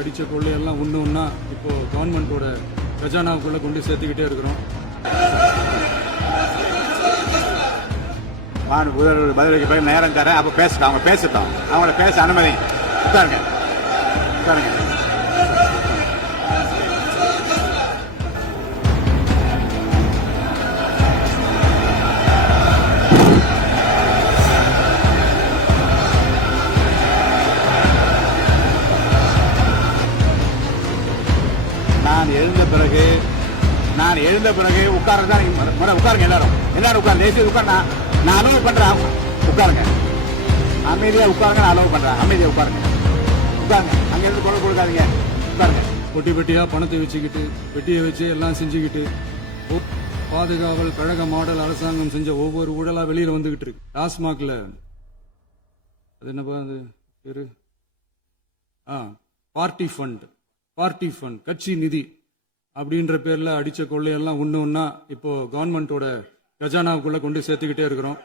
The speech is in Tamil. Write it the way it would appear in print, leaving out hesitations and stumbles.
அடித்த கொள்ளையெல்லாம் ஒன்று ஒன்றா இப்போ கவர்மெண்ட்டோட கஜானாவுக்குள்ளே கொண்டு சேர்த்துக்கிட்டே இருக்கிறோம். பதிலுக்கு போய் நேரம் தரேன், அப்போ பேசட்டும், அவங்க பேசட்டும், அவங்கள பேச அனுமதி. உட்காருங்க உட்காருங்க. நான் எழுந்த பிறகு உட்கார்றதான் உட்காருங்க. எல்லாரும் உட்காரு, தேசிய உட்கார். நான் அலோவ் பண்றேன், உட்காருங்க. அமைதியா உட்காருங்க, நான் அலோவ் பண்றேன். அமைதியா உட்காருங்க, உட்காருங்க. அங்க இருந்து குரல் கொடுக்காதீங்க, உட்காருங்க. பொட்டி பெட்டியா பணத்தை வச்சுக்கிட்டு பெட்டியை வச்சு எல்லாம் செஞ்சுக்கிட்டு பாதுகாவல் கழக மாடல் அரசாங்கம் செஞ்ச ஒவ்வொரு ஊழலா வெளியில வந்துகிட்டு இருக்கு. டாஸ்மாக்ல அது என்னப்பா அது பேரு, பார்ட்டி ஃபண்ட் கட்சி நிதி அப்படின்ற பேர்ல அடிச்ச கொள்ளையெல்லாம் ஒன்று ஒன்றா இப்போ கவர்மெண்ட்டோட கஜானாவுக்குள்ள கொண்டு சேர்த்துக்கிட்டே இருக்கிறோம்.